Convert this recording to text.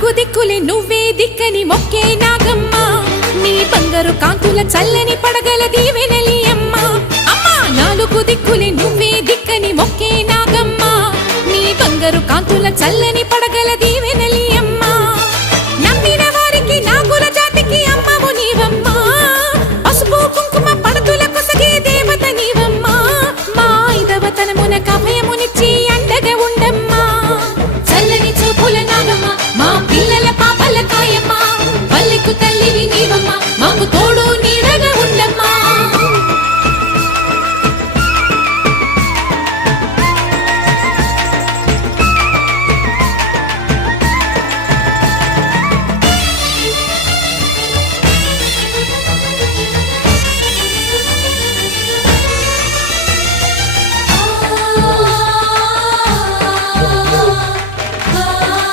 నాలుగు దిక్కులే నువ్వే దిక్కని మొక్కే నాగమ్మ నీ బంగారు కాంతుల చల్లని పడగల దీవెనలి అమ్మ అమ్మా నాలుగు దిక్కులే నువ్వే దిక్కని మొక్కే నాగమ్మ నీ బంగారు కాంతుల చల్లని పడగల